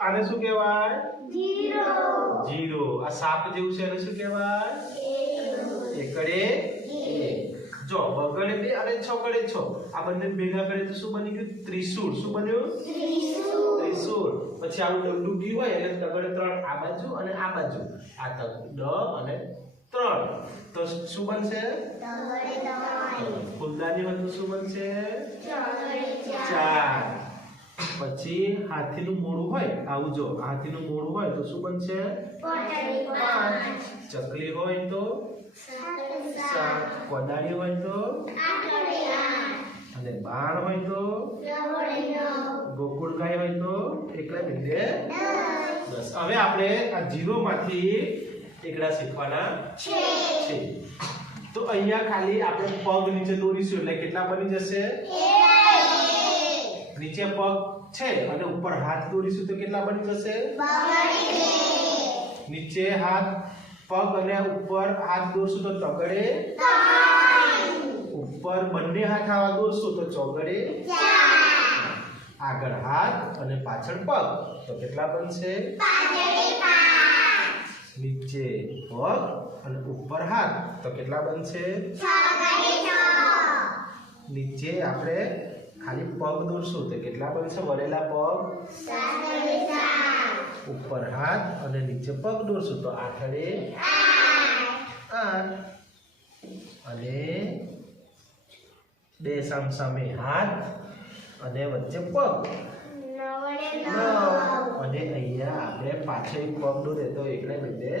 આને શું કહેવાય? જીરો. જીરો. આ સાપ જેવું છે એને શું કહેવાય? એકડે એક જો બગડે બે અને છગડે છ. આ બંને ભેગા કરે તો શું બની ગયું? ત્રિશૂળ. શું બન્યું? ત્રિશૂળ. પછી આવું ડગલું ગયું હોય એટલે તગડે ત્રણ આ બાજુ અને આ બાજુ. આ તગ ડ અને ત્રણ. તો શું બનશે? ફૂલદાની હોય શું બનશે? પછી હાથીનું મોડું હોય આવું જો હાથીનું મોડું હોય તો શું બનશે? ચકલી હોય તો? સાત. કોદાળી હોય તો? અને બાર હોય તો? ગોકુળ ગાય હોય તો? એકડા બિંદે બસ હવે આપણે આ જીરો માંથી એકડા શીખવાના છે. તો અહીંયા ખાલી આપણે પગ નીચે દોરીશું એટલે કેટલા બની જશે? નીચે પગ છે અને ઉપર હાથ દોરીશું તો કેટલા બની જશે? નીચે હાથ પગ અને ઉપર હાથ દોરશું તો તગડે? ઉપર બંને હાથ આવા દોરશું તો ચોગડે? આગળ હાથ અને પાછળ પગ તો કેટલા બનશે? નીચે પગ અને ઉપર હાથ તો કેટલા બનશે? નીચે આપણે ખાલી પગ દોરશું તો કેટલા બનશે વળેલા પગ? ઉપર હાથ અને નીચે પગ દોરશું તો આઠડે આઠ. અને બે સામ સામે હાથ અને વચ્ચે પગ. અને અહીંયા આપણે પાછળ પગ દોરે તો એટલે બધે